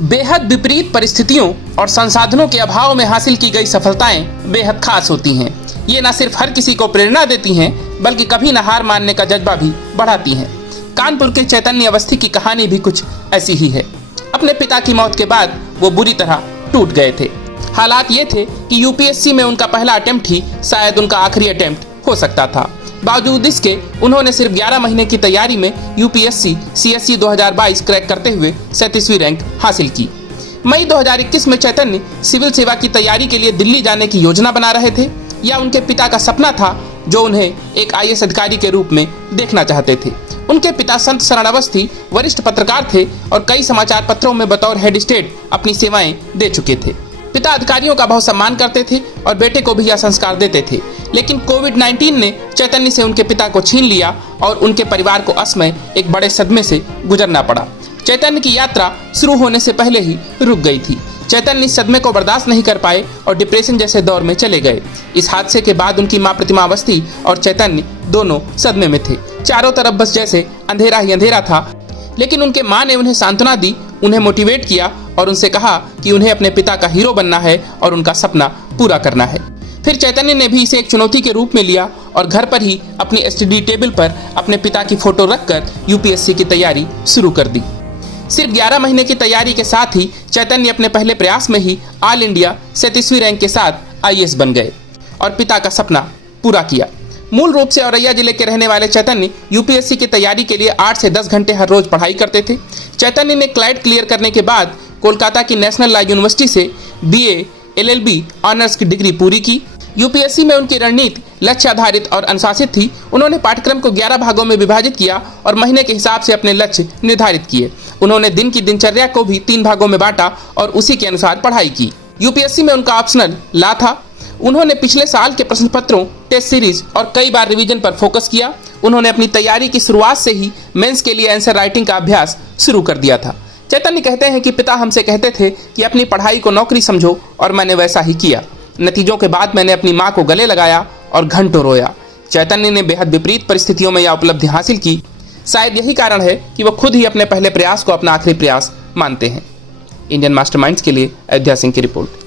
बेहद विपरीत परिस्थितियों और संसाधनों के अभाव में हासिल की गई सफलताएं बेहद खास होती हैं। ये न सिर्फ हर किसी को प्रेरणा देती हैं, बल्कि कभी न हार मानने का जज्बा भी बढ़ाती हैं। कानपुर के चैतन्य अवस्थी की कहानी भी कुछ ऐसी ही है। अपने पिता की मौत के बाद वो बुरी तरह टूट गए थे। हालात ये थे कि यूपीएससी में उनका पहला अटेम्प्ट ही शायद उनका आखिरी अटेम्प्ट हो सकता था। बावजूद इसके उन्होंने सिर्फ 11 महीने की तैयारी में यूपीएससी सीएससी 2022 क्रैक करते हुए 37वीं रैंक हासिल की। मई 2021 में चैतन्य सिविल सेवा की तैयारी के लिए दिल्ली जाने की योजना बना रहे थे, या उनके पिता का सपना था जो उन्हें एक आईएएस अधिकारी के रूप में देखना चाहते थे। उनके पिता संत शरण अवस्थी वरिष्ठ पत्रकार थे और कई समाचार पत्रों में बतौर हेड स्टेट अपनी सेवाएं दे चुके थे। पिता अधिकारियों का बहुत सम्मान करते थे और बेटे को भी यह संस्कार देते थे, लेकिन कोविड-19 ने चैतन्य से उनके पिता को छीन लिया और उनके परिवार को असमय एक बड़े सदमे से गुजरना पड़ा। चैतन्य की यात्रा शुरू होने से पहले ही रुक गई थी। चैतन्य इस सदमे को बर्दाश्त नहीं कर पाए और डिप्रेशन जैसे दौर में चले गए। इस हादसे के बाद उनकी मां प्रतिमा अवस्थी और चैतन्य दोनों सदमे में थे। चारों तरफ बस जैसे अंधेरा ही अंधेरा था, लेकिन उनके मां ने उन्हें सांत्वना दी, उन्हें मोटिवेट किया और उनसे कहा कि उन्हें अपने पिता का हीरो बनना है और उनका सपना पूरा करना है। फिर चैतन्य ने भी इसे एक चुनौती के रूप में लिया और घर पर ही अपनी स्टडी टेबल पर अपने पिता की फोटो रखकर यूपीएससी की तैयारी शुरू कर दी। सिर्फ 11 महीने की तैयारी के साथ ही चैतन्य अपने पहले प्रयास में ही ऑल इंडिया 37वीं रैंक के साथ आईएएस बन गए और पिता का सपना पूरा किया। मूल रूप से औरैया जिले के रहने वाले चैतन्य यूपीएससी की तैयारी के लिए 8 से 10 घंटे हर रोज पढ़ाई करते थे। चैतन्य ने क्लाइट क्लियर करने के बाद कोलकाता की नेशनल लॉ यूनिवर्सिटी से बीए एलएलबी ऑनर्स की डिग्री पूरी की। यूपीएससी में उनकी रणनीति लक्ष्य आधारित और अनुशासित थी। उन्होंने पाठ्यक्रम को 11 भागों में विभाजित किया और महीने के हिसाब से अपने लक्ष्य निर्धारित किए। उन्होंने दिन की दिनचर्या को भी 3 भागों में बांटा और उसी के अनुसार पढ़ाई की। यूपीएससी में उनका ऑप्शनल लॉ था। उन्होंने पिछले साल के प्रश्न पत्रों, टेस्ट सीरीज और कई बार रिवीजन पर फोकस किया। उन्होंने अपनी तैयारी की शुरुआत से ही मेंस के लिए आंसर राइटिंग का अभ्यास शुरू कर दिया था। चैतन्य कहते हैं कि पिता हमसे कहते थे कि अपनी पढ़ाई को नौकरी समझो, और मैंने वैसा ही किया। नतीजों के बाद मैंने अपनी मां को गले लगाया और घंटों रोया। चैतन्य ने बेहद विपरीत परिस्थितियों में यह उपलब्धि हासिल की। शायद यही कारण है कि वो खुद ही अपने पहले प्रयास को अपना आखिरी प्रयास मानते हैं। इंडियन मास्टरमाइंड्स के लिए अयोध्या सिंह की रिपोर्ट।